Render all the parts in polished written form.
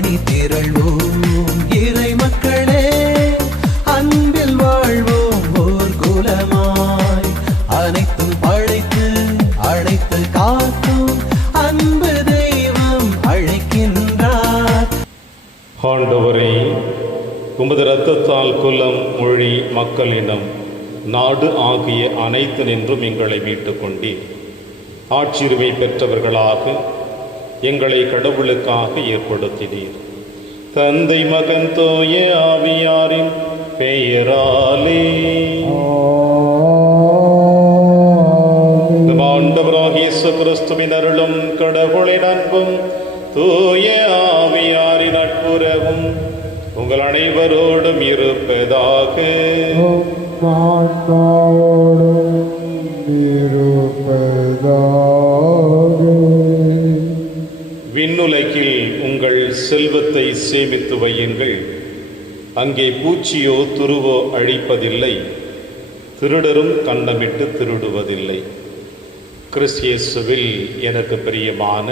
அணி திரள்வோம் இறை மக்களே, அன்பில் வாழ்வோம் ஓர் குலமாய். அனைத்தும் படைத்து அழைத்து காக்கும் அன்பு தெய்வம் அழைக்கின்றார். ஆண்டவரே, உமது இரத்தத்தால் குலம், மொழி, மக்களினம், நாடு ஆகிய அனைத்து நின்றும் எங்களை மீட்டுக் கொண்டீர். ஆட்சியுரிமை பெற்றவர்களாக எங்களை கடவுளுக்காக ஏற்படுத்தினீர். தந்தை, மகன், தூய ஆவியாரின் பெயராலே. ஆண்டவராகிய இயேசு கிறிஸ்துவின் அருளும் கடவுளின் அன்பும் தூய ஆவியாரின் நட்புறவும் உங்கள் அனைவரோடும் இருப்பதாக. விண்ணுலகில் உங்கள் செல்வத்தை சேமித்து வையுங்கள். அங்கே பூச்சியோ துருவோ அழிப்பதில்லை, திருடரும் கண்டமிட்டு திருடுவதில்லை. கிறிஸ்து இயேசுவில் எனக்கு பிரியமான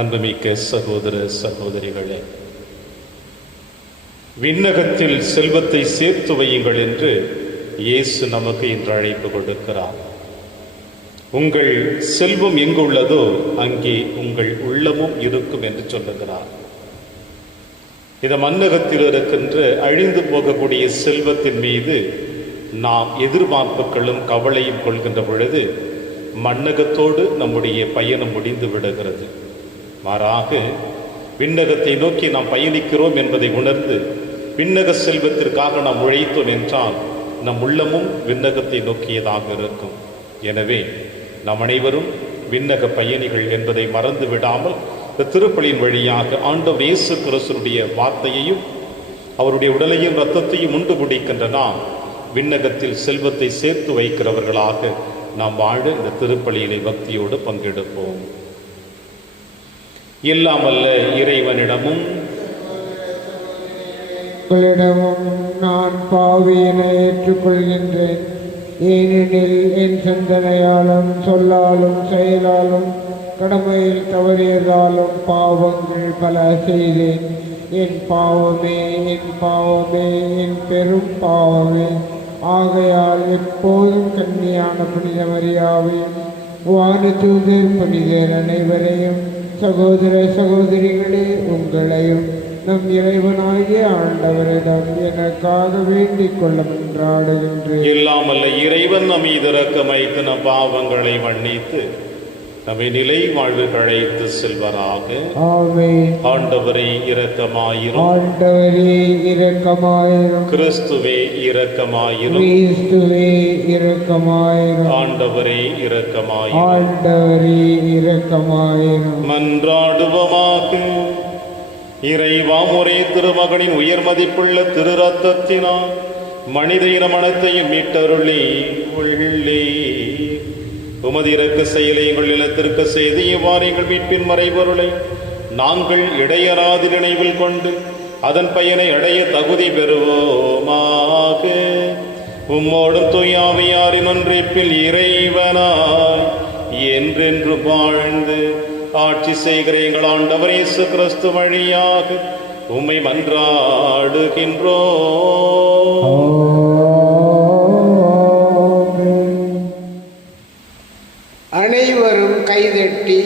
அன்புமிக்க சகோதர சகோதரிகளே, விண்ணகத்தில் செல்வத்தை சேர்த்து வையுங்கள் என்று இயேசு நமக்கு இன்று அழைப்பு கொடுக்கிறார். உங்கள் செல்வம் எங்குள்ளதோ அங்கே உங்கள் உள்ளமும் இருக்கும் என்று சொல்லுகிறார். இந்த மண்ணகத்தில் இருக்கின்ற அழிந்து போகக்கூடிய செல்வத்தின் மீது நாம் எதிர்பார்ப்புகளும் கவலையும் கொள்கின்ற பொழுது மண்ணகத்தோடு நம்முடைய பயணம் முடிந்து விடுகிறது. மாறாக விண்ணகத்தை நோக்கி நாம் பயணிக்கிறோம் என்பதை உணர்ந்து விண்ணக செல்வத்திற்காக நாம் உழைத்தோம் என்றால் நம் உள்ளமும் விண்ணகத்தை நோக்கியதாக இருக்கும். எனவே நாம் அனைவரும் விண்ணக பயணிகள் என்பதை மறந்து விடாமல் இந்த திருப்பலியின் வழியாக ஆண்டவர் இயேசு கிறிஸ்துவினுடைய வார்த்தையையும் அவருடைய உடலையும் இரத்தத்தையும் உண்டு குடிக்கின்ற நாம் விண்ணகத்தில் செல்வத்தை சேர்த்து வைக்கிறவர்களாக நாம் வாழ இந்த திருப்பலியிலே பக்தியோடு பங்கெடுப்போம். எல்லாமல்ல இறைவனிடமும் உங்களிடமும் நான் பாவியினை ஏற்றுக்கொள்கின்றேன். ஏனெனில் என் சிந்தனையாலும் சொல்லாலும் செயலாலும் கடமையில் தவறியதாலும் பாவங்கள் பல செய்தேன். என் பாவமே, என் பாவமே, என் பெரும் பாவமே. ஆகையால் எப்போதும் கன்னியான புனித மரியாவையும் வானதூதர் புனிதர் அனைவரையும் சகோதர சகோதரிகளே உங்களையும் நம் இறைவனாகிய ஆண்டவரிடம் எனக்காக வேண்டிக் கொள்ள மன்றாடுகின்றேன். இல்லாமல்ல இறைவன் நம் மீது இரக்கமைத்து நம் பாவங்களை மன்னித்து நம்மை நிலை வாழ்வு அழைத்து செல்வராக. ஆமென். ஆண்டவரே இரக்கமாயிரும். ஆண்டவரே இரக்கமாயிரும். கிறிஸ்துவே இரக்கமாயிரும். கிறிஸ்துவே இரக்கமாயிரும். ஆண்டவரே இரக்கமாயிரும். ஆண்டவரே இரக்கமாயிரும். மன்றாடுவோமாக. இறைவா, ஒரே திருமகனின் உயர் மதிப்புள்ள திரு ரத்தத்தினால் மனித இனமனத்தையும் மீட்டருளி உள்ளே உமது இரக்க செயலை எங்கள் நிலத்திற்கு செய்து இவ்வாறு எங்கள் மீட்பின் மறைபொருளை நாங்கள் இடையராது நினைவில் கொண்டு அதன் பயனை அடைய தகுதி பெறுவோமாக. உம்மோடும் தூயாவியாரின் ஒன்றிப்பில் இறைவனாய் என்றென்று வாழ்ந்து ஆட்சி செய்கிற எங்கள் ஆண்டவர் இயேசு கிறிஸ்து வழியாக உம்மை மன்றாடுகின்றோம். அனைவரும் கைதட்டி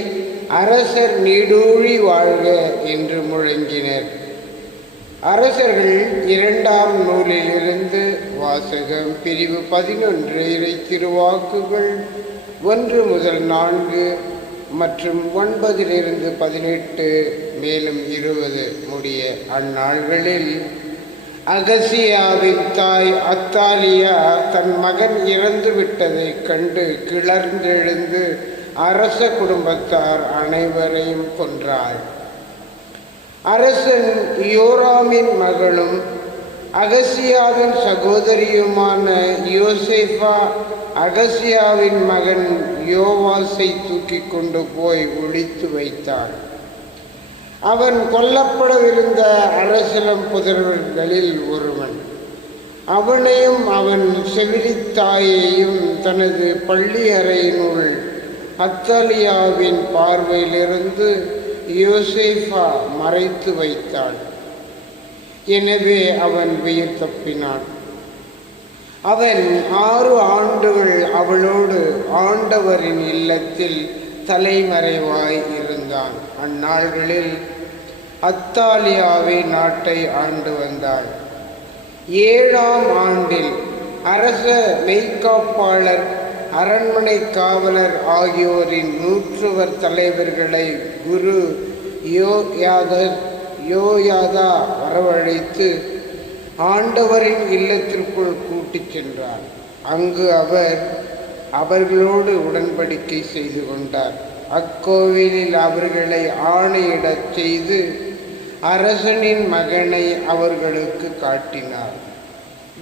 அரசர் நீடூழி வாழ்க என்று முழங்கினர். அரசர்கள் 2ஆம் நூலிலிருந்து வாசகம். பிரிவு 11. இறை திருவாக்குகள் 1 முதல் 4 மற்றும் 9 18 மேலும் 20 முடிய. அந்நாள்களில் அகசியாவின் தாய் அத்தாலியா தன் மகன் இறந்து விட்டதை கண்டு கிளர்ந்தெழுந்து அரச குடும்பத்தார் அனைவரையும் கொன்றாள். அரசன் யோராமின் மகளும் அகசியாவின் சகோதரியுமான யோசேஃபா அகசியாவின் மகன் யோவாசை தூக்கி கொண்டு போய் ஒளித்து வைத்தாள். அவன் கொல்லப்படவிருந்த அரசலம் புதல்வர்களில் ஒருவன். அவனையும் அவன் செவிலித்தாயையும் தனது பள்ளி அறையினுள் அத்தாலியாவின் பார்வையிலிருந்து யோசேஃபா மறைத்து வைத்தாள். எனவே அவன் உயிர் தப்பினான். அவன் 6 ஆண்டுகள் அவளோடு ஆண்டவரின் இல்லத்தில் தலைமறைவாய் இருந்தான். அந்நாள்களில் அத்தாலியாவே நாட்டை ஆண்டு வந்தாள். 7ஆம் ஆண்டில் அரச மெய்காப்பாளர், அரண்மனை காவலர் ஆகியோரின் 100 தலைவர்களை குரு யோயாதா வரவழைத்து ஆண்டவரின் இல்லத்திற்குள் கூட்டிச் சென்றார். அங்கு அவர் அவர்களோடு உடன்படிக்கை செய்து கொண்டார். அக்கோவிலில் அவர்களை ஆணையிடச் செய்து அரசனின் மகனை அவர்களுக்கு காட்டினார்.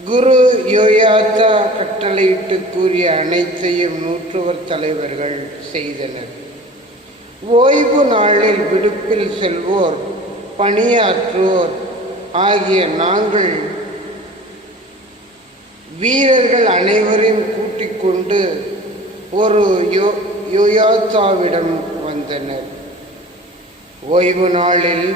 குரு யோயாதா கட்டளையிட்டு கூறிய அனைத்தையும் 100 தலைவர்கள் செய்தனர். ஓய்வு நாளில் விடுப்பில் செல்வோர், பணியாற்றுவோர் ஆகிய நாங்கள் வீரர்கள் அனைவரையும் கூட்டிக் கொண்டு ஒரு யோயாதாவிடம் வந்தனர். ஓய்வு நாளில்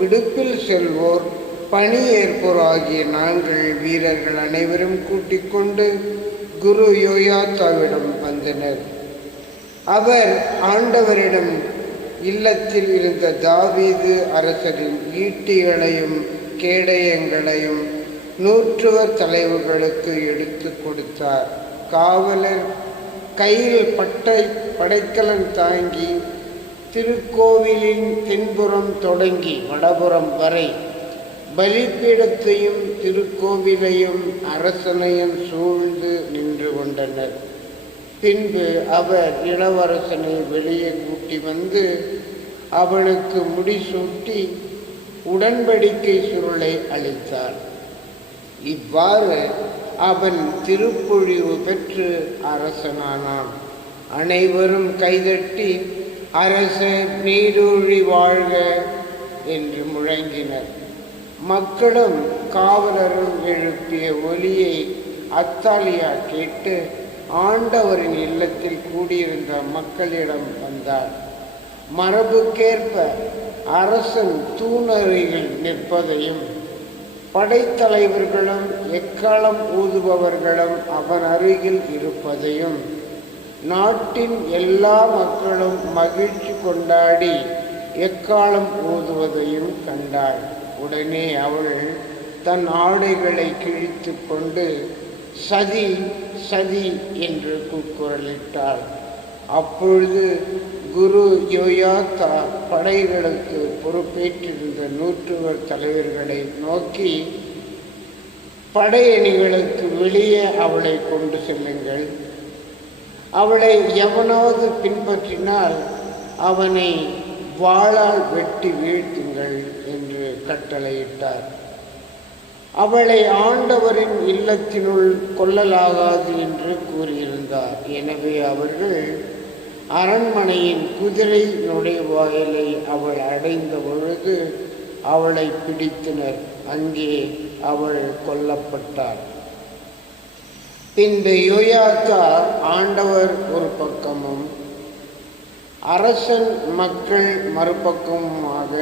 விடுப்பில் செல்வோர், பணி ஏற்போர் ஆகிய நாங்கள் வீரர்கள் அனைவரும் கூட்டிக் கொண்டு குரு யோயாதாவிடம் வந்தனர். அவர் ஆண்டவரிடம் இல்லத்தில் இருந்த தாவீது அரசரின் ஈட்டிகளையும் கேடயங்களையும் 100 தலைவர்களுக்கு எடுத்து கொடுத்தார். காவலர் கையில் படைக்கலன் தாங்கி திருக்கோவிலின் தென்புறம் தொடங்கி வடபுறம் வரை பலிபீடத்தையும் திருக்கோவிலையும் அரசனையும் சூழ்ந்து நின்று கொண்டனர். பின்பு அவர் இளவரசனை வெளியே கூட்டி வந்து அவனுக்கு முடிசூட்டி உடன்படிக்கை சுருளை அளித்தார். இவ்வாறு அவன் திருப்பொழிவு பெற்று அரசனானான். அனைவரும் கைதட்டி அரசர் நீடூழி வாழ்க என்று முழங்கினர். மக்களும் காவலரும் எழுப்பிய ஒலியை அத்தாலியா கேட்டு ஆண்டவரின் இல்லத்தில் கூடியிருந்த மக்களிடம் வந்தார். மரபுக்கேற்ப அரசன் தூணருகில் நிற்பதையும் படைத்தலைவர்களும் எக்காலம் ஊதுபவர்களும் அவன் அருகில் இருப்பதையும் நாட்டின் எல்லா மக்களும் மகிழ்ச்சி கொண்டாடி எக்காலம் ஊதுவதையும் கண்டாள். உடனே அவள் தன் ஆடைகளை கிழித்து கொண்டு சதி சதி என்று கூக்குரலிட்டாள். அப்பொழுது குரு யோயாதா படைகளுக்கு பொறுப்பேற்றிருந்த 100 தலைவர்களை நோக்கி, படையணிகளுக்கு வெளியே அவளை கொண்டு செல்லுங்கள். அவளை எவனாவது பின்பற்றினால் அவனை வாளால் வெட்டி வீழ்த்துங்கள் என்று கட்டளையிட்டார். அவளை ஆண்டவரின் இல்லத்தினுள் கொல்லலாகாது என்று கூறியிருந்தார். எனவே அவர்கள் அரண்மனையின் குதிரை நுழைவாயிலை அவள் அடைந்த பொழுது அவளை பிடித்தனர். அங்கே அவள் கொல்லப்பட்டாள். பின்பு யோயாதா ஆண்டவர் ஒரு பக்கமும் அரசன் மக்கள் மறுபக்கமுமாக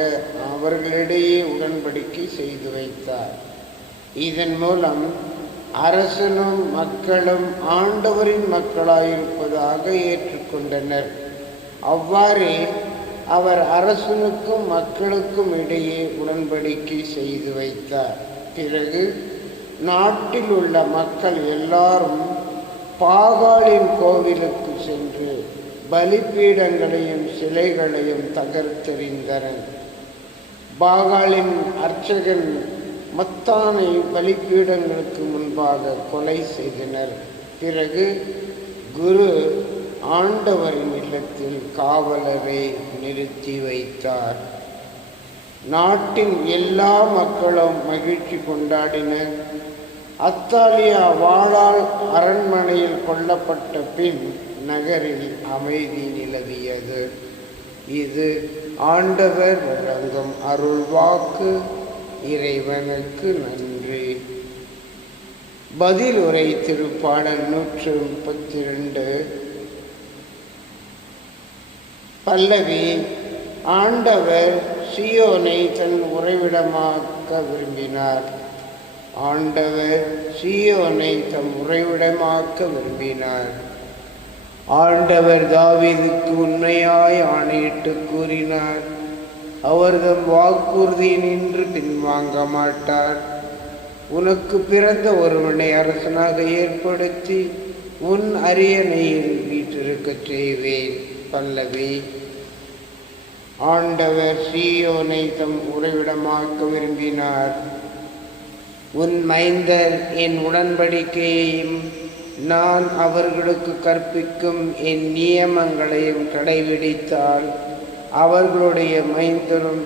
அவர்களிடையே உடன்படிக்கை செய்து வைத்தார். இதன் மூலம் அரசனும் மக்களும் ஆண்டவரின் மக்களாயிருப்பதாக ஏற்றுக்கொண்டனர். அவ்வாறே அவர் அரசனுக்கும் மக்களுக்கும் இடையே உடன்படிக்கை செய்து வைத்தார். பிறகு நாட்டில் உள்ள மக்கள் எல்லாரும் பாகாலின் கோவிலுக்கு சென்று பலிபீடங்களையும் சிலைகளையும் தகர்த்தெறிந்தனர். பாகாலின் அர்ச்சகன் மத்தானை பலிபீடங்களுக்கு முன்பாக கொலை செய்தனர். பிறகு குரு ஆண்டவரின் இல்லத்தில் காவலரை நிறுத்தி வைத்தார். நாட்டின் எல்லா மக்களும் மகிழ்ச்சி கொண்டாடினர். அத்தாலியா வாளால் அரண்மனையில் கொல்லப்பட்ட பின் நகரில் அமைதி நிலவியது. இது ஆண்டவர் வழங்கும் அருள்வாக்கு. இறைவனுக்கு நன்றி. பதிலுரை திருப்பாடல் 132. பல்லவி. ஆண்டவர் சீயோனை தன் உறைவிடமாக்க விரும்பினார். ஆண்டவர் சீயோனை தம் உறைவிடமாக்க விரும்பினார். ஆண்டவர் தாவீதுக்கு உண்மையாய் ஆணையிட்டு கூறினார். அவர் தம் வாக்குறுதியினின்று பின்வாங்க மாட்டார். உனக்கு பிறந்த ஒருவனை அரசனாக ஏற்படுத்தி உன் அரியணையில் வீற்றிருக்கச் செய்வேன். பல்லவி. ஆண்டவர் சீயோனை தம் உறைவிடமாக்க விரும்பினார். உன் மைந்தர் என் உடன்படிக்கையையும் நான் அவர்களுக்கு கற்பிக்கும் என் நியமங்களையும் கடைபிடித்தால் அவர்களுடைய மைந்தரும்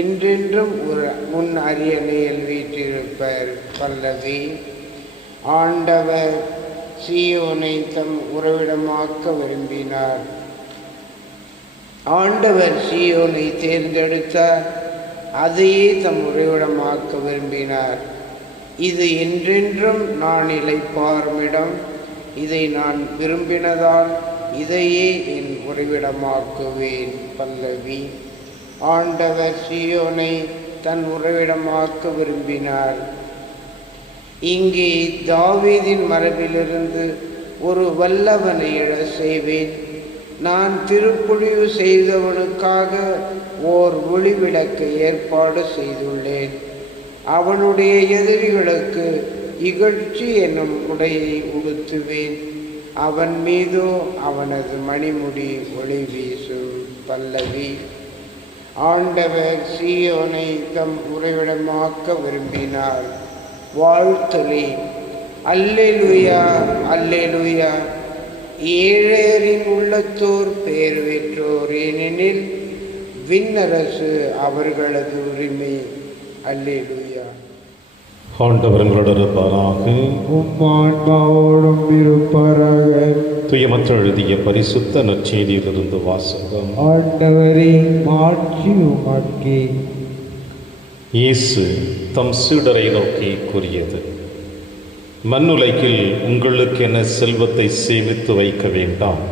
என்றென்றும் உன் அரியணையில் வீற்றிருப்பர். பல்லவி. ஆண்டவர் சீயோனை தம் உறைவிடமாக்க விரும்பினார். ஆண்டவர் சீயோனை தேர்ந்தெடுத்தார், அதையே தம் உறைவிடமாக்க விரும்பினார். இது என்றென்றும் நான் இளைப்பாறுமிடம். இதை நான் விரும்பினதால் இதையே என் உறைவிடமாக்குவேன். பல்லவி. ஆண்டவர் சீயோனை தன் உறைவிடமாக்க விரும்பினார். இங்கே தாவீதின் மரபிலிருந்து ஒரு வல்லவனை எழச் செய்வேன். நான் திருப்பொழிவு செய்தவனுக்காக ஓர் ஒளிவிளக்கை ஏற்பாடு செய்துள்ளேன். அவனுடைய எதிரிகளுக்கு இகழ்ச்சி என்னும் உடையை உடுத்துவேன். அவன் மீதோ அவனது மணிமுடி ஒளி வீசும். பல்லவி. ஆண்டவர் சீயோனை தம் உறைவிடமாக்க விரும்பினார். வாழ்த்துளி. அல்லேலூயா, அல்லேலூயா. ஏழையரின் உள்ளத்தோர் பேர் பெற்றோர், ஏனெனில் விண்ணரசு அவர்களது உரிமை. அல்லேலூயா. ஆண்டவர் எங்களோடு இருப்பாராக. உம்மான்மாவோடும் இருப்பாராக. துயமற்ற எழுதிய பரிசுத்த நற்செய்தியிலிருந்து வாசகம். ஆண்டவரே மாட்சி உமக்கே. இயேசு தம் சீடரை நோக்கி கூறியது, மண்ணுலகில் உங்களுக்கென செல்வத்தை சேமித்து வைக்க வேண்டாம்.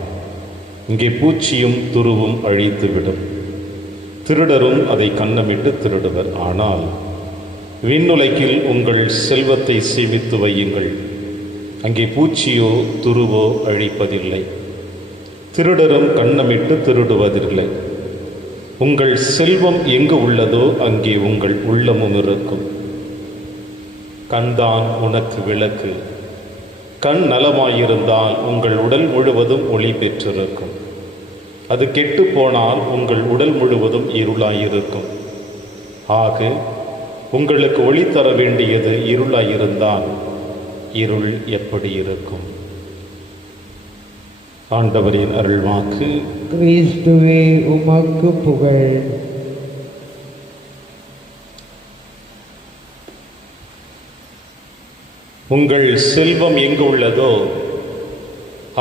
இங்கே பூச்சியும் துருவும் அழித்துவிடும், திருடரும் அதை கன்னமிட்டு திருடுவர். ஆனால் விண்ணுலகில் உங்கள் செல்வத்தை சேமித்து வையுங்கள். அங்கே பூச்சியோ துருவோ அழிப்பதில்லை, திருடரும் கன்னமிட்டு திருடுவதில்லை. உங்கள் செல்வம் எங்கு உள்ளதோ அங்கே உங்கள் உள்ளமும் இருக்கும். கண்தான் உனக்கு விளக்கு. கண் நலமாயிருந்தால் உங்கள் உடல் முழுவதும் ஒளி பெற்றிருக்கும். அது கெட்டு போனால் உங்கள் உடல் முழுவதும் இருளாயிருக்கும். ஆக உங்களுக்கு ஒளி தர வேண்டியது இருளாயிருந்தால் இருள் எப்படி இருக்கும்? ஆண்டவரின் அருள்வாக்கு. கிறிஸ்துவே உமக்கு புகழ். உங்கள் செல்வம் எங்கு உள்ளதோ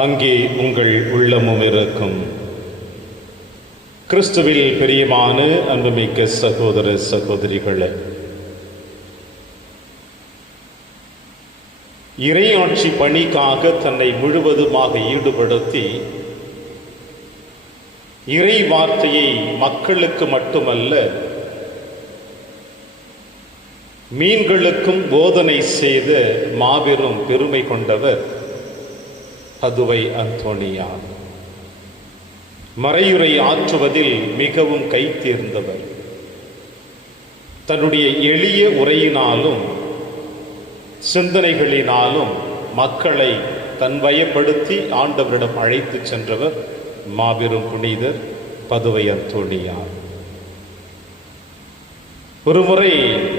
அங்கே உங்கள் உள்ளமும் இருக்கும். கிறிஸ்துவில் பிரியமான அன்புமிக்க சகோதர சகோதரிகளே, இறையாட்சி பணிக்காக தன்னை முழுவதுமாக ஈடுபடுத்தி இறை வார்த்தையை மக்களுக்கு மட்டுமல்ல மீன்களுக்கும் போதனை செய்த மாபெரும் பெருமை கொண்டவர் பதுவை அந்தோணியார். மறையுரை ஆற்றுவதில் மிகவும் கைதேர்ந்தவர். தன்னுடைய எளிய உரையினாலும் சிந்தனைகளினாலும் மக்களை தன்வயப்படுத்தி ஆண்டவரிடம் அழைத்து சென்றவர் மாபெரும் புனிதர் பதுவை அந்தோணியார். ஒருமுறை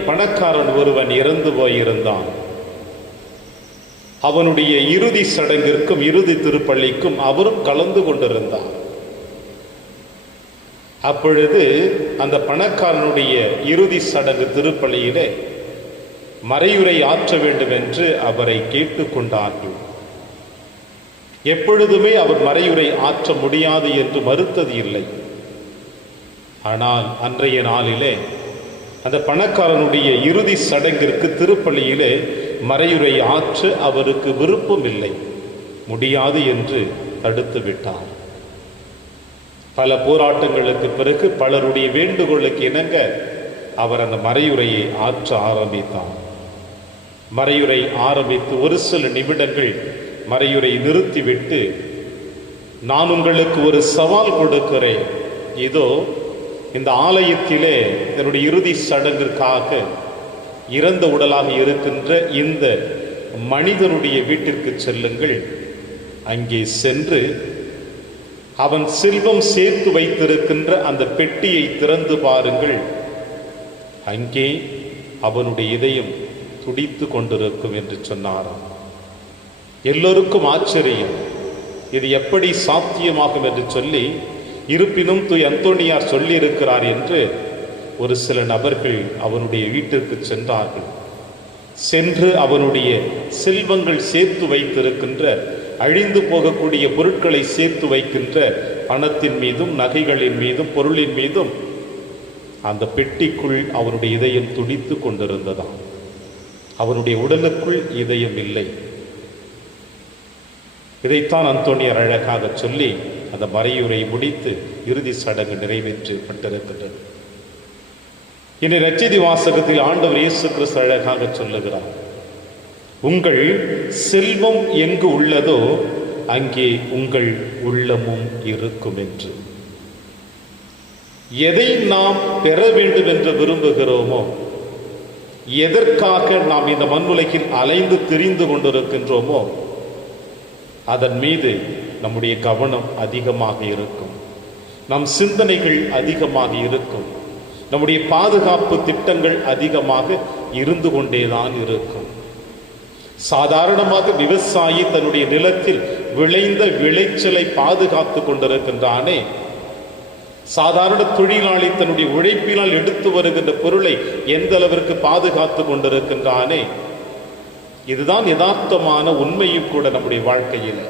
பணக்காரன் ஒருவன் இறந்து போயிருந்தான். அவனுடைய இறுதி சடங்கிற்கும் இறுதி திருப்பள்ளிக்கும் அவரும் கலந்து கொண்டிருந்தார். அப்பொழுது அந்த பணக்காரனுடைய இறுதி சடங்கு திருப்பள்ளியிலே மறையுரை ஆற்ற வேண்டும் என்று அவரை கேட்டுக்கொண்டார்கள். எப்பொழுதுமே அவர் மறையுரை ஆற்ற முடியாது என்று மறுத்தது இல்லை. ஆனால் அன்றைய நாளிலே அந்த பணக்காரனுடைய இறுதி சடங்கிற்கு திருப்பள்ளியிலே மறையுரை ஆற்ற அவருக்கு விருப்பம் இல்லை, முடியாது என்று தடுத்து விட்டார். பல போராட்டங்களுக்கு பிறகு பலருடைய வேண்டுகோளுக்கு இணங்க அவர் அந்த மறையுரையை ஆற்ற ஆரம்பித்தார். மறையுரை ஆரம்பித்து ஒரு சில நிமிடங்கள் மறையுரை நிறுத்திவிட்டு, நான் உங்களுக்கு ஒரு சவால் கொடுக்கிறேன். இதோ இந்த ஆலயத்திலே என்னுடைய இறுதி சடங்கிற்காக இறந்த உடலாக இருக்கின்ற இந்த மனிதனுடைய வீட்டிற்கு செல்லுங்கள். அங்கே சென்று அவன் செல்வம் சேர்த்து வைத்திருக்கின்ற அந்த பெட்டியை திறந்து பாருங்கள். அங்கே அவனுடைய இதயம் துடித்து கொண்டிருக்கும் என்று சொன்னாராம். எல்லோருக்கும் ஆச்சரியம், இது எப்படி சாத்தியமாகும் என்று சொல்லி, இருப்பினும் தூய் அந்தோணியார் சொல்லியிருக்கிறார் என்று ஒரு சில நபர்கள் அவனுடைய வீட்டிற்கு சென்றார்கள். சென்று அவனுடைய செல்வங்கள் சேர்த்து வைத்திருக்கின்ற, அழிந்து போகக்கூடிய பொருட்களை சேர்த்து வைக்கின்ற பணத்தின் மீதும் நகைகளின் மீதும் பொருளின் மீதும் அந்த பெட்டிக்குள் அவனுடைய இதயம் துடித்து கொண்டிருந்ததாம். அவனுடைய உடலுக்குள் இதயம் இல்லை. இதைத்தான் அந்தோணியார் அழகாக சொல்லி அந்த மறையுரை முடித்து இறுதி சடங்கு நிறைவேற்றப்பட்டிருக்கின்றது. இன்று நற்செய்தி வாசகத்தில் ஆண்டவர் இயேசு கிறிஸ்து அழகாக சொல்லுகிறார், உங்கள் செல்வம் எங்கு உள்ளதோ அங்கே உங்கள் உள்ளமும் இருக்கும் என்று. எதை நாம் பெற வேண்டும் என்று விரும்புகிறோமோ, எதற்காக நாம் இந்த மண்ணுலகில் அலைந்து திரிந்து கொண்டிருக்கின்றோமோ, அதன் மீது நம்முடைய கவனம் அதிகமாக இருக்கும், நம் சிந்தனைகள் அதிகமாக இருக்கும், நம்முடைய பாதுகாப்பு திட்டங்கள் அதிகமாக இருந்து கொண்டேதான் இருக்கும். சாதாரணமாக விவசாயி தன்னுடைய நிலத்தில் விளைந்த விளைச்சலை பாதுகாத்து கொண்டிருக்கின்றானே, சாதாரண தொழிலாளி தன்னுடைய உழைப்பினால் எடுத்து வருகின்ற பொருளை எந்த அளவிற்கு பாதுகாத்து கொண்டிருக்கின்றானே, இதுதான் யதார்த்தமான உண்மையும் கூட நம்முடைய வாழ்க்கையில்.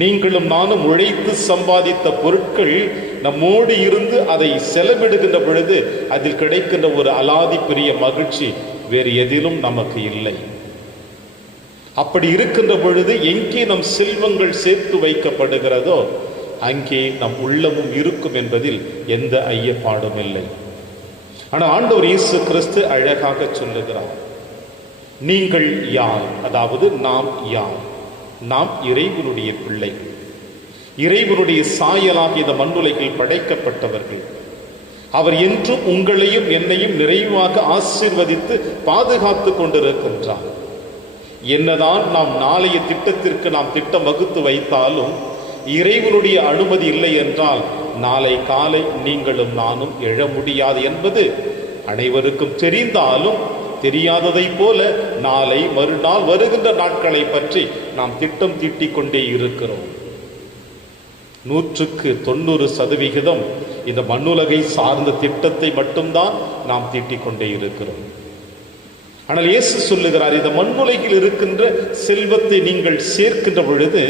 நீங்களும் நானும் உழைத்து சம்பாதித்த பொருட்கள் நம்மோடு இருந்து அதை செலவிடுகின்ற பொழுது அதில் கிடைக்கின்ற ஒரு அலாதி பெரிய மகிழ்ச்சி வேறு எதிலும் நமக்கு இல்லை. அப்படி இருக்கின்ற பொழுது எங்கே நம் செல்வங்கள் சேர்த்து வைக்கப்படுகிறதோ அங்கே நம் உள்ளமும் இருக்கும் என்பதில் எந்த ஐயப்பாடும் இல்லை. ஆனால் ஆண்டவர் இயேசு கிறிஸ்து அழகாக சொல்லுகிறார், நீங்கள் யார்? அதாவது நாம் யார்? நாம் இறைவனுடைய பிள்ளைகள், இறைவனுடைய சாயலாக இந்த மண்ணுலகில் படைக்கப்பட்டவர்கள். அவர் என்றும் உங்களையும் என்னையும் நிறைவாக ஆசீர்வதித்து பாதுகாத்து கொண்டிருக்கின்றார். என்னதான் நாம் நாளைய திட்டத்திற்கு நாம் திட்டம் வகுத்து வைத்தாலும் இறைவனுடைய அனுமதி இல்லை என்றால் நாளை காலை நீங்களும் நானும் எழ முடியாது என்பது அனைவருக்கும் தெரிந்தாலும் தெரியாததை போல நாளை மறுநாள் வருகின்ற நாட்களை பற்றி நாம் திட்டம் தீட்டிக் கொண்டே இருக்கிறோம். 100% இந்த மண்ணுலகை சார்ந்த திட்டத்தை மட்டும்தான் நாம் தீட்டிக் கொண்டே இருக்கிறோம். ஆனால் இயேசு சொல்லுகிறார், இந்த மண்ணுலகில் இருக்கின்ற செல்வத்தை நீங்கள் சேர்க்கின்ற பொழுது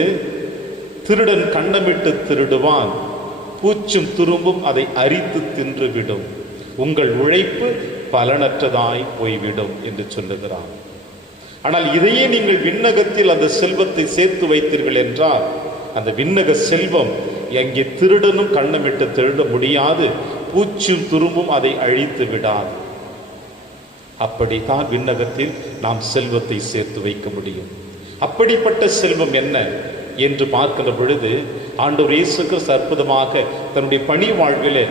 திருடன் கண்ணமிட்டு திருடுவான், பூச்சும் துரும்பும் அதை அரித்து தின்றுவிடும், உங்கள் உழைப்பு பலனற்றதாய் போய்விடும் என்று சொல்லுகிறார். ஆனால் இதையே நீங்கள் விண்ணகத்தில் அந்த செல்வத்தை சேர்த்து வைத்தீர்கள் என்றால் அந்த விண்ணக செல்வம் எங்கே திருடனும் கண்ணமிட்டு திருட முடியாது, பூச்சும் துரும்பும் அதை அழித்து விடாது. அப்படித்தான் விண்ணகத்தில் நாம் செல்வத்தை சேர்த்து வைக்க முடியும். அப்படிப்பட்ட செல்வம் என்ன என்று பார்க்கின்ற பொழுது ஆண்டவர் இயேசு கிறிஸ்து அற்புதமாக தன்னுடைய பணி வாழ்விலே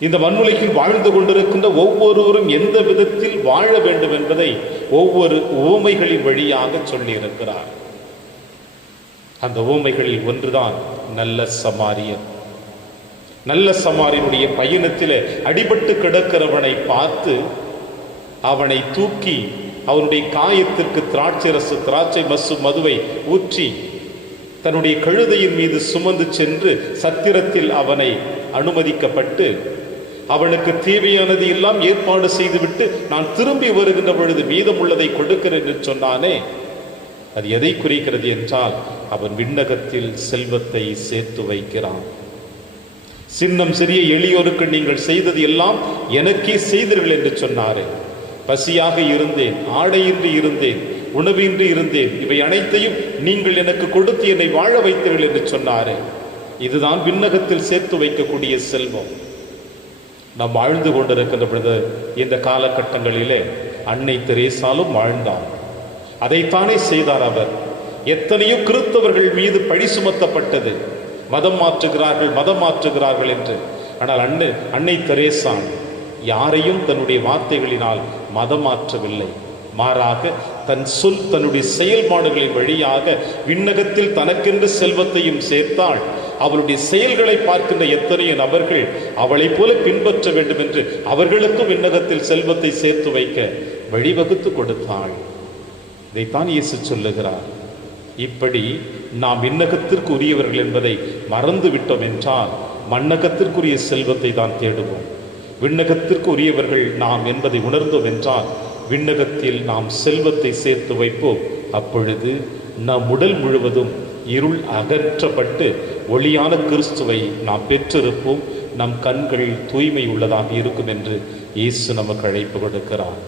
இந்த மண்ணுலகில் வாழ்ந்து கொண்டிருக்கின்ற ஒவ்வொருவரும் எந்த விதத்தில் வாழ வேண்டும் என்பதை ஒவ்வொரு உவமைகளின் வழியாக சொல்லி இருக்கிறார். அந்த உவமைகளில் ஒன்றுதான் நல்ல சமாரியன். நல்ல சமாரியனுடைய பயணத்திலே அடிபட்டு கிடக்கிறவனை பார்த்து அவனை தூக்கி அவனுடைய காயத்திற்கு திராட்சை மசு மதுவை ஊற்றி தன்னுடைய கழுதையின் மீது சுமந்து சென்று சத்திரத்தில் அவனை அனுமதிக்கப்பட்டு அவனுக்கு தேவையானது எல்லாம் ஏற்பாடு செய்துவிட்டு நான் திரும்பி வருகின்ற பொழுது மீதம் உள்ளதை கொடுக்கிறேன் என்று சொன்னானே, அது எதை குறிக்கிறது என்றால் அவன் விண்ணகத்தில் செல்வத்தை சேர்த்து வைக்கிறான். சின்னம் சிறிய எளியோருக்கு நீங்கள் செய்தது எல்லாம் எனக்கே செய்தீர்கள் என்று சொன்னாரே. பசியாக இருந்தேன், ஆடையின்றி இருந்தேன், உணவின்றி இருந்தேன், இவை அனைத்தையும் நீங்கள் எனக்கு கொடுத்து என்னை வாழ வைத்தீர்கள் என்று சொன்னாரே. இதுதான் விண்ணகத்தில் சேர்த்து வைக்கக்கூடிய செல்வம். நாம் வாழ்ந்து கொண்டிருக்கின்ற பொழுது இந்த காலகட்டங்களிலே அன்னை தெரேசாலும் வாழ்ந்தார். அதைத்தானே செய்தார் அவர். எத்தனையோ கிறிஸ்தவர்கள் மீது பழி சுமத்தப்பட்டது, மதம் மாற்றுகிறார்கள் என்று. ஆனால் அன்னை தெரேசா யாரையும் தன்னுடைய வார்த்தைகளினால் மதம் மாற்றவில்லை. மாறாக தன் சொல், தன்னுடைய செயல்பாடுகளின் வழியாக விண்ணகத்தில் தனக்கென்று செல்வத்தையும் சேர்த்தாள். அவளுடைய செயல்களை பார்க்கின்ற எத்தனையோ நபர்கள் அவளை போல பின்பற்ற வேண்டும் என்று அவர்களுக்கும் விண்ணகத்தில் செல்வத்தை சேர்த்து வைக்க வழிவகுத்து கொடுத்தாள். இதைத்தான் இயேசு சொல்லுகிறார். இப்படி நாம் விண்ணகத்திற்கு உரியவர்கள் என்பதை மறந்து விட்டோம் என்றால் மண்ணகத்திற்குரிய செல்வத்தை தான் தேடுவோம். விண்ணகத்திற்கு உரியவர்கள் நாம் என்பதை உணர்ந்தோம் என்றால் விண்ணகத்தில் நாம் செல்வத்தை சேர்த்து வைப்போம். அப்பொழுது நம் உடல் முழுவதும் இருள் அகற்றப்பட்டு ஒளியான கிறிஸ்துவை நாம் பெற்றிருப்போம். நம் கண்கள் தூய்மை உள்ளதாக இருக்கும் என்று இயேசு நமக்கு அழைப்பு கொடுக்கிறார்.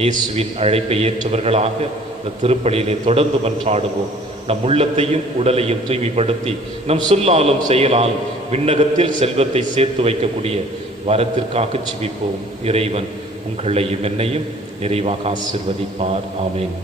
இயேசுவின் அழைப்பை ஏற்றவர்களாக இந்த திருப்பலியிலே தொடர்ந்து மன்றாடுவோம். நம் உள்ளத்தையும் உடலையும் தூய்மைப்படுத்தி நம் சொல்லாலும் செயலாலும் விண்ணகத்தில் செல்வத்தை சேர்த்து வைக்கக்கூடிய வரத்திற்காக ஜெபிப்போம். இறைவன் உங்களையும் என்னையும் நிறைவாக ஆசீர்வதிப்பார். ஆமென்.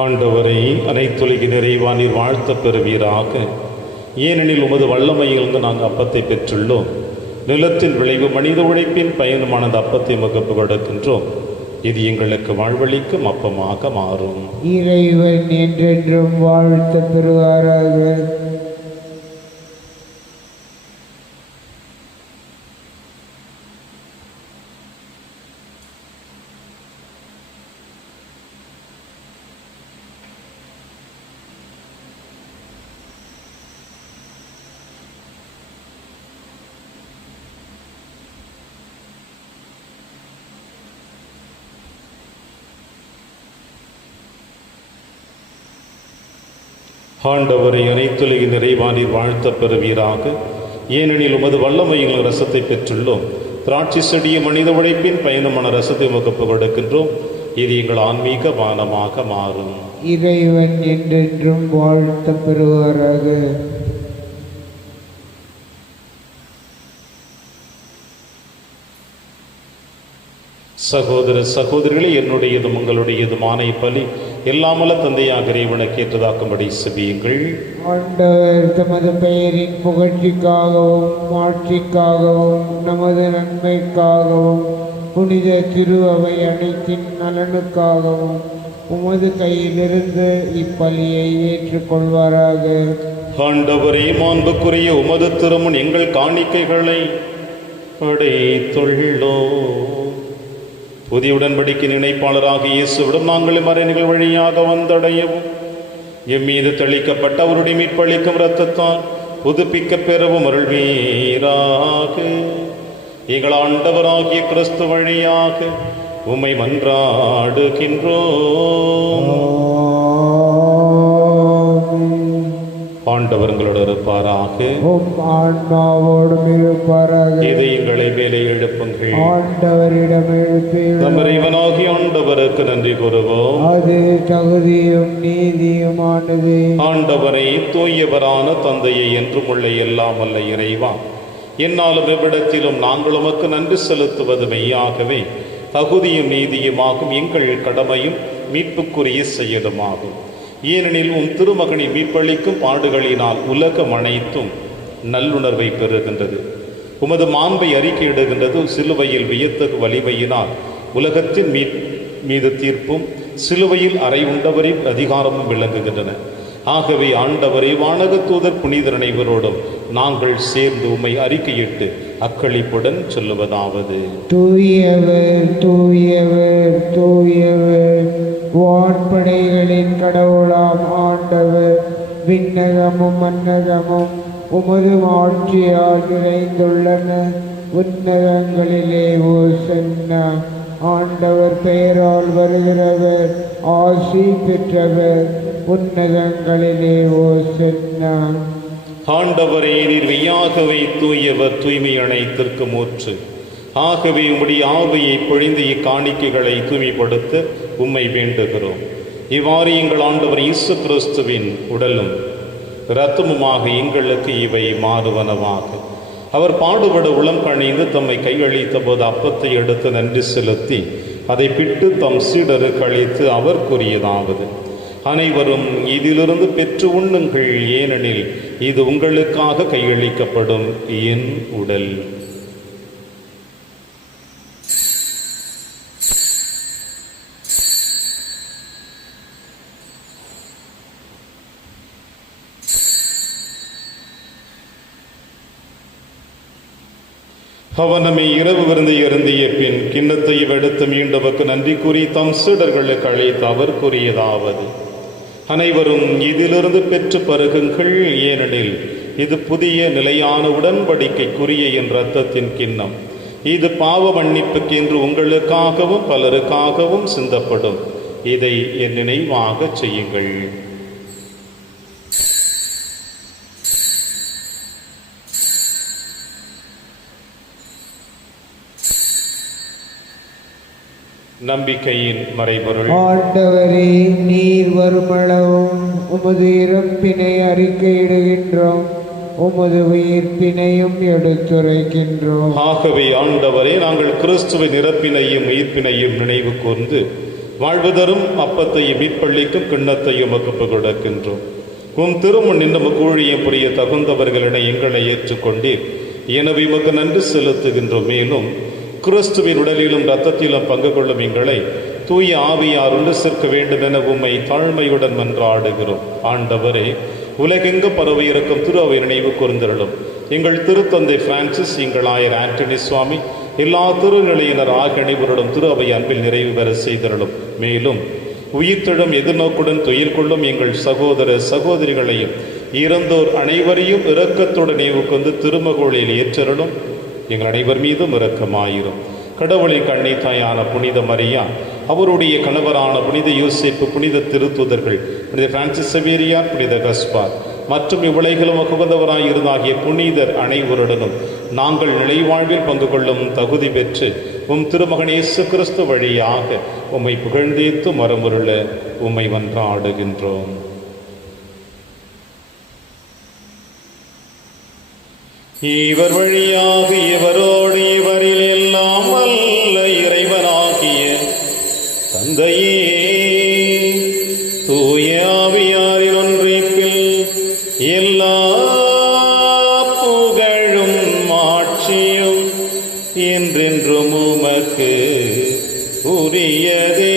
ஆண்டவரை அனைத்துலக நிறைவா நீர் வாழ்த்த பெறுவீராக. ஏனெனில் உமது வல்லமையிலிருந்து நாங்கள் அப்பத்தை பெற்றுள்ளோம். நிலத்தின் விளைவு மனித உழைப்பின் பயனுமானது அப்பத்தை முகப்பு கொடுக்கின்றோம். இது எங்களுக்கு வாழ்வளிக்கும் அப்பமாக மாறும். இறைவன் என்றென்றும் வாழ்த்த பெறுவாராக. ஆண்டவரை அனைத்துலக நிறைவானீர் வாழ்த்த பெறுவீராக. ஏனெனில் உமது வல்லமையில் ரசத்தை பெற்றுள்ளோம். திராட்சை செடிய மனித உழைப்பின் பயணமான ரசத்தை உமக்கு கொடுக்கின்றோம். இது எங்கள் ஆன்மீக பானமாக மாறும். இறைவன் என்றென்றும் வாழ்த்த பெறுவாராக. சகோதர சகோதரிகளே, என்னுடையதும் உங்களுடையதுமான இப்பலி எல்லாமல்ல தந்தையாக இறைவனுக்கு ஏற்றதாக்கும்படி செபியுங்கள். ஆண்டவர் தமது பெயரின் புகழ்ச்சிக்காகவும் மாட்சிக்காகவும் நமது நன்மைக்காகவும் புனித திரு அவை அனைத்தின் நலனுக்காகவும் உமது கையிலிருந்து இப்பலியை ஏற்றுக்கொள்வாராக. ஆண்டவரே, மாண்புக்குரிய உமது திருமுன் எங்கள் காணிக்கைகளை படைத்துள்ளோம். புதிய உடன்படிக்கை நினைப்பாளராக இயேசுவிடம் நாங்கள் மறைநிகள் வழியாக வந்தடையவும் எம் மீது தெளிக்கப்பட்ட அவருடைய மீட்பளிக்கும் இரத்தத்தால் புதுப்பிக்க பெறவும் அருள்வீராக. எங்கள் ஆண்டவராகிய கிறிஸ்து வழியாக உம்மை மன்றாடுகின்றோம். ஆண்டவர் உங்களோடு இருப்பாராக. ஆன்மாவோடும் இருப்பாராக. இதயங்களை மேலே எழுப்புங்கள். ஆண்டவரிடம் நம் இறைவனாகிய ஆண்டவருக்கு நன்றி கூறுவோம். அது தகுதியும் நீதியுமானது. ஆண்டவரை தூயவரான தந்தையை என்றும் உள்ள எல்லாம் வல்ல இறைவா, என்னாலும் எவ்விடத்திலும் நாங்கள் உமக்கு நன்றி செலுத்துவது மெய்யாகவே தகுதியும் நீதியுமாகும், எங்கள் கடமையும் மீட்புக்குரிய செயலுமாகும். ஏனெனில் உன் திருமகனின் மீட்பளிக்கும் பாடுகளினால் உலகம் அனைத்தும் நல்லுணர்வை பெறுகின்றது. உமது மாண்பை அறிக்கையிடுகின்றது. சிலுவையில் வியத்தகு வலிமையினால் உலகத்தின் மீது தீர்ப்பும் சிலுவையில் அறை உண்டவரின் அதிகாரமும் விளங்குகின்றன. ஆகவே ஆண்டவரே, வானக தூதர் புனிதர் அனைவரோடும் நாங்கள் சேர்ந்து உம்மை அறிக்கையிட்டு அக்களிப்புடன் சொல்லுவதாவது: தூயவர் தூயவர் தூயவர், வான்படைகளின் கடவுளாம் ஆண்டவர், விண்ணகமும் மன்னகமும் உமது ஆட்சியால் நிறைந்துள்ளன. உன்னதங்களிலே ஓசன்னா. ஆண்டவர் பெயரால் வருகிறவர் ஆசி பெற்றவர். உன்னதங்களிலே ஓசன்னா. ஆண்டவரே, நீர் மெய்யாகவே தூயவர், தூய்மை அனைத்திற்கு மூச்சு. ஆகவே உம்முடைய ஆவியை பொழிந்து இக்காணிக்கைகளை தூய்மைப்படுத்த உம்மை வேண்டுகிறோம். இவ்வாறு எங்கள் ஆண்டவர் இயேசு கிறிஸ்துவின் உடலும் இரத்தமுமாக எங்களுக்கு இவை மாறுவனவாக. அவர் பாடுபட உளம் கணிந்து தம்மை கையளித்த போது அப்பத்தை எடுத்து நன்றி செலுத்தி அதை பிட்டு தம் சீடருக்கு அளித்து அவர் கூறியதாவது: அனைவரும் இதிலிருந்து பெற்று உண்ணுங்கள், ஏனெனில் இது உங்களுக்காக கையளிக்கப்படும் என் உடல். அவனமே இரவு விருந்தை அருந்திய பின் கிண்ணத்தை எடுத்து மீண்டவருக்கு நன்றி கூறி தம் சீடர்களுக்கு அழைத்து அவர் கூறியதாவது: அனைவரும் இதிலிருந்து பெற்று பருகுங்கள், ஏனெனில் இது புதிய நிலையான உடன்படிக்கைக்குரிய என் இரத்தத்தின் கிண்ணம். இது பாவ மன்னிப்புக்கு என்று உங்களுக்காகவும் பலருக்காகவும் சிந்தப்படும். இதை என் நினைவாக செய்யுங்கள். நம்பிக்கையின் மறைபொருள். ஆண்டவரே, நீர் வருமளவும் உமது இறப்பினை அறிக்கையிடுகின்றோம், உமது உயிர்ப்பினையும் எடுத்துரைக்கின்றோம். ஆகவே ஆண்டவரே, நாங்கள் கிறிஸ்துவின் இறப்பினையும் உயிர்ப்பினையும் நினைவு கூர்ந்து வாழ்வு தரும் அப்பத்தையும் மீட்பள்ளிக்கும் கிண்ணத்தையும் உமக்கு கொடுக்கின்றோம். உம் திருமுன் நின்று கூழியம் புரிய தகுந்தவர்களிடம் எங்களை ஏற்றுக்கொண்டீர். எனவே உமக்கு நன்றி செலுத்துகின்றோம். மேலும் கிறிஸ்துவின் உடலிலும் இரத்தத்திலும் பங்கு கொள்ளும் எங்களை தூய ஆவியார் உண்டு சேர்க்க வேண்டும் என உம்மை தாழ்மையுடன் மன்றாடுகிறோம். ஆண்டவரே, உலகெங்கு பரவி இருக்கும் திரு அவை நினைவு கூர்ந்தருளும். எங்கள் திருத்தந்தை பிரான்சிஸ், எங்கள் ஆயர் ஆண்டனி சுவாமி, எல்லா திருநிலையினர் ஆகிய அனைவருடன் திரு அவை அன்பில் நிறைவு பெற செய்தருளும். மேலும் உயிர்த்தெழும் எதிர்நோக்குடன் துயில் கொள்ளும் எங்கள் சகோதர சகோதரிகளையும் இறந்தோர் அனைவரையும் இரக்கத்துடன் நினைவு கொண்டு திருமகோளில் ஏற்றருளும். எங்கள் அனைவர் மீதும் இரக்கமாயிரும். கடவுளின் கண்ணை தாயான புனித மரியா, அவருடைய கணவரான புனித யோசேப்பு, புனித திருத்தூதர்கள், புனித பிரான்சிஸ் சவேரியார், புனித கஸ்பார் மற்றும் இவ்வுலகிலும் உகந்தவராய் இருந்தாகிய புனிதர் அனைவருடனும் நாங்கள் நிலைவாழ்வில் பங்கு கொள்ளும் தகுதி பெற்று உம் திருமகன் இயேசு கிறிஸ்து வழியாக உம்மை புகழ்ந்தேத்து மரமுருள உம்மை மன்றாடுகின்றோம். இவர் வழியாக இவரோடு இவரில் எல்லாம் வல்ல இறைவனாகிய தந்தையே, தூய ஆவியாரின் ஒன்றிப்பில் எல்லா புகழும் ஆட்சியும் என்றென்றும் உமக்கு உரியதே.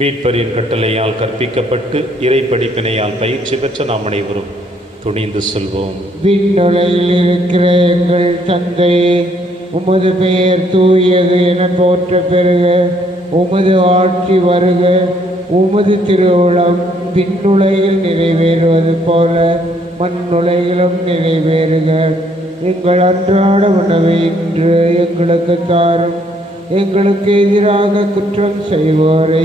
மீட்பரின் கட்டளையால் கற்பிக்கப்பட்டு இறை படிப்பினையால் பயிற்சி பெற்ற நாம் அனைவரும் துணிந்து செல்வோம். விண்ணுலகில் இருக்கிற எங்கள் தந்தையே, உமது பெயர் தூயது என போற்ற பெறுக. உமது ஆட்சி வருக. உமது திருவுளம் விண்ணுலகில் நிறைவேறுவது போல மண்ணுலகிலும் நிறைவேறுக. எங்கள் அன்றாட உணவை இன்று எங்களுக்கு தாரும். எங்களுக்கு எதிராக குற்றம் செய்வோரை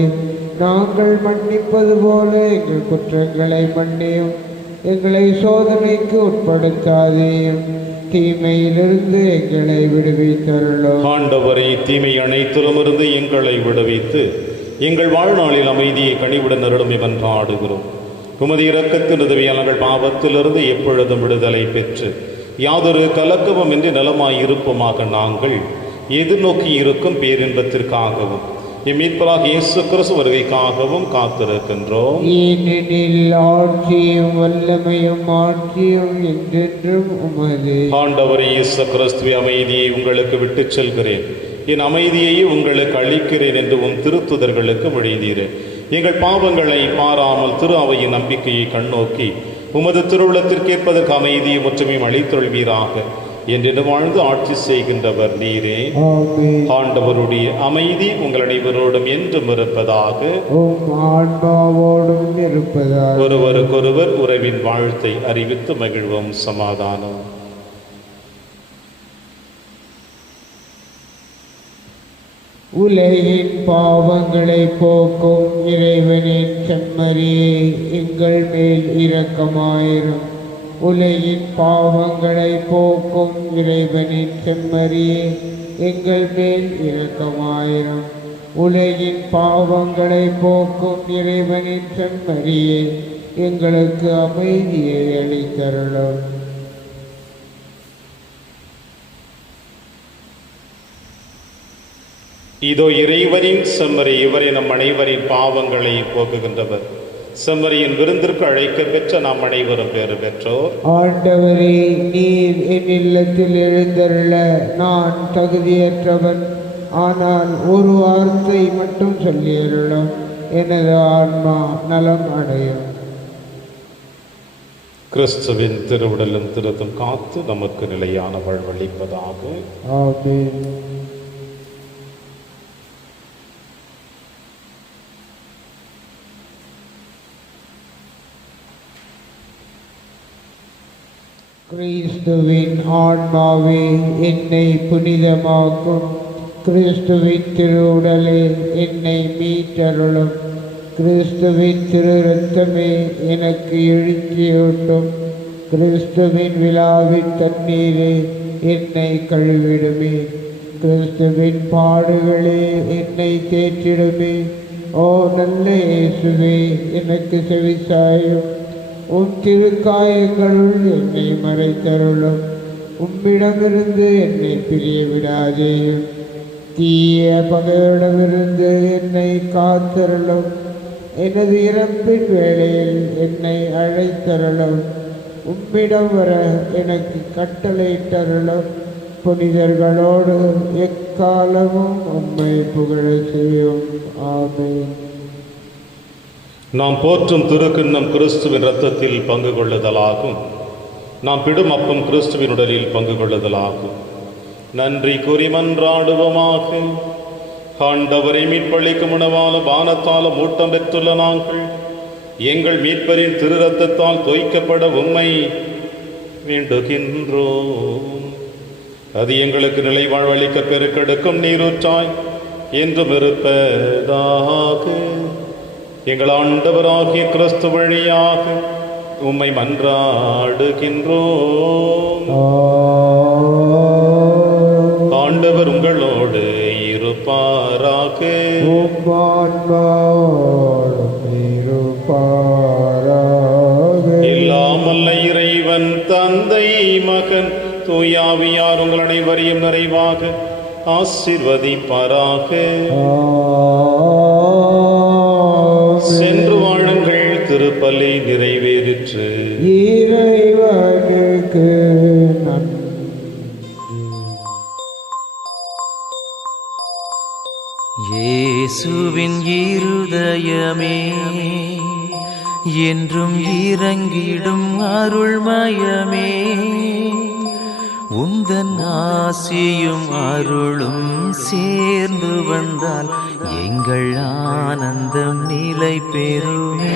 நாங்கள் மன்னிப்பது போல எங்கள் குற்றங்களை மன்னியும். எங்களை சோதனைக்கு உட்படுத்தாதேயும், தீமையிலிருந்து எங்களை விடுவித்தருளும். ஆண்டவரே, தீமை அனைத்திலுமிருந்து எங்களை விடுவித்து எங்கள் வாழ்நாளில் அமைதியை கனிவுடன் அருளும் என்றாடுகிறோம். உமது இரக்கத்தின் உதவியால் நாங்கள் பாவத்திலிருந்து எப்பொழுதும் விடுதலை பெற்று யாதொரு கலக்கமும் இன்றி நலமாய் இருப்போமாக நாங்கள் எதிர்நோக்கி இருக்கும் பேரின்பத்திற்காகவும் மீட்பராக இயேசு கிறிஸ்து வருகைக்காகவும் காத்திருக்கின்றோம். ஏனெனில் ஆட்சியும் வல்லமையும் ஆட்சியும் என்றென்றும் உமது. ஆண்டவரே இயேசு கிறிஸ்துவே, அமைதியை உங்களுக்கு விட்டுச் செல்கிறேன், என் அமைதியை உங்களுக்கு அளிக்கிறேன் என்று உம் திருத்துதர்களுக்கு மொழிந்தீரேன். எங்கள் பாவங்களை பாராமல் திரு அவையின் நம்பிக்கையை கண்ணோக்கி உமது திருவுளத்திற்கேற்பதற்கு அமைதியை முற்றுமையும் அளித்தொள்வீராக. என்றென்று வாழ்ந்து ஆட்சி செய்கின்றவர் நீரே. ஆமென். ஆண்டவருடைய அமைதி உங்கள் அனைவரோடும் என்றும் இருப்பதாக. உம் ஆன்மாவோடும் இருப்பதாக. ஒருவருக்கொருவர் உறவின் வாழ்த்தை அறிவித்து மகிழ்வோம். சமாதானம். உலகின் பாவங்களை போக்கும் இறைவனின் செம்மறியே, எங்கள் மேல் இரக்கமாயிரும். உலகின் பாவங்களை போக்கும் இறைவனின் செம்மறியே, எங்கள் மேல் இரக்கமாயிரும். உலகின் பாவங்களை போக்கும் இறைவனின் செம்மறியே, எங்களுக்கு அமைதியை அளித்தருளும். இதோ இறைவனின் செம்மறி, இவரை நம் அனைவரின் பாவங்களை போக்குகின்றவர். செம்மறியின் விருந்திற்கு அழைக்க பெற்ற நாம் அனைவரும் பேறு பெற்றோர். ஆண்டவரே, நீர் என் இல்லத்தில் எழுந்தருள நான் தகுதியற்றவன். ஆனால் ஒரு வார்த்தை மட்டும் சொல்லியருளும், எனது ஆன்மா நலம் அடையும். கிறிஸ்துவின் திருவுடலும் திருத்தும் காத்து நமக்கு நிலையான வாழ்வளிப்பதாக. ஆமென். கிறிஸ்துவின் ஆன்மாவே என்னை புனிதமாக்கும். கிறிஸ்துவின் திருவுடலே என்னை மீட்டருளும். கிறிஸ்துவின் திரு இரத்தமே எனக்கு எழுச்சியூட்டும். கிறிஸ்துவின் விழாவின் தண்ணீரே என்னை கழுவிடுமே. கிறிஸ்துவின் பாடுகளே என்னை தேற்றிடுமே. ஓ நல்ல இயேசுவே, எனக்கு செவிசாயும். உம் திருக்காயங்களுள் என்னை மறைத்தருளும். உம்மிடமிருந்து என்னை பிரிய விடாதேயும். தீய பகையிடமிருந்து என்னை காத்தருளும். எனது இறப்பின் வேளையில் என்னை அழைத்தருளும். உம்மிடம் வர எனக்கு கட்டளையிட்டருளும். புனிதர்களோடு எக்காலமும் உம்மை புகழ செய்யும். ஆமென். நாம் போற்றும் திருக்கிண்ணம் கிறிஸ்துவின் இரத்தத்தில் பங்கு கொள்ளுதலாகும். நாம் பிடும் அப்பம் கிறிஸ்துவின் உடலில் பங்கு கொள்ளுதலாகும். நன்றி கூறி மன்றாடுவோமாக. ஆண்டவரை மீட்பளிக்கும் உணவால பானத்தாலும் ஊட்டம் பெற்றுள்ள நாங்கள் எங்கள் மீட்பரின் திரு இரத்தத்தால் தோய்க்கப்பட உம்மை வேண்டுகின்றோம். அது எங்களுக்கு நிலை வாழ்வளிக்க பெருக்கெடுக்கும் நீரூற்றாய் என்றும் இருப்பதாக. எங்கள் ஆண்டவராகிய கிறிஸ்து வழியாக உம்மை மன்றாடுகின்றோம். ஆண்டவர் உங்களோடு இருப்பாராக. எல்லாம் வல்ல இறைவன் தந்தை மகன் தூயாவியார் உங்கள் அனைவரையும் நிறைவாக ஆசீர்வதிப்பாராக. சென்று வாழுங்கள். திருப்பலி நிறைவேறிற்று. இறைவனுக்கு நன்றி. இயேசுவின் இருதயமே என்றும் இறங்கிடும் அருள்மயமே, உந்தன் ஆசியும் அருளும் சேர்ந்து வந்தால் எங்கள் ஆனந்தம் நிலை பெறுமே.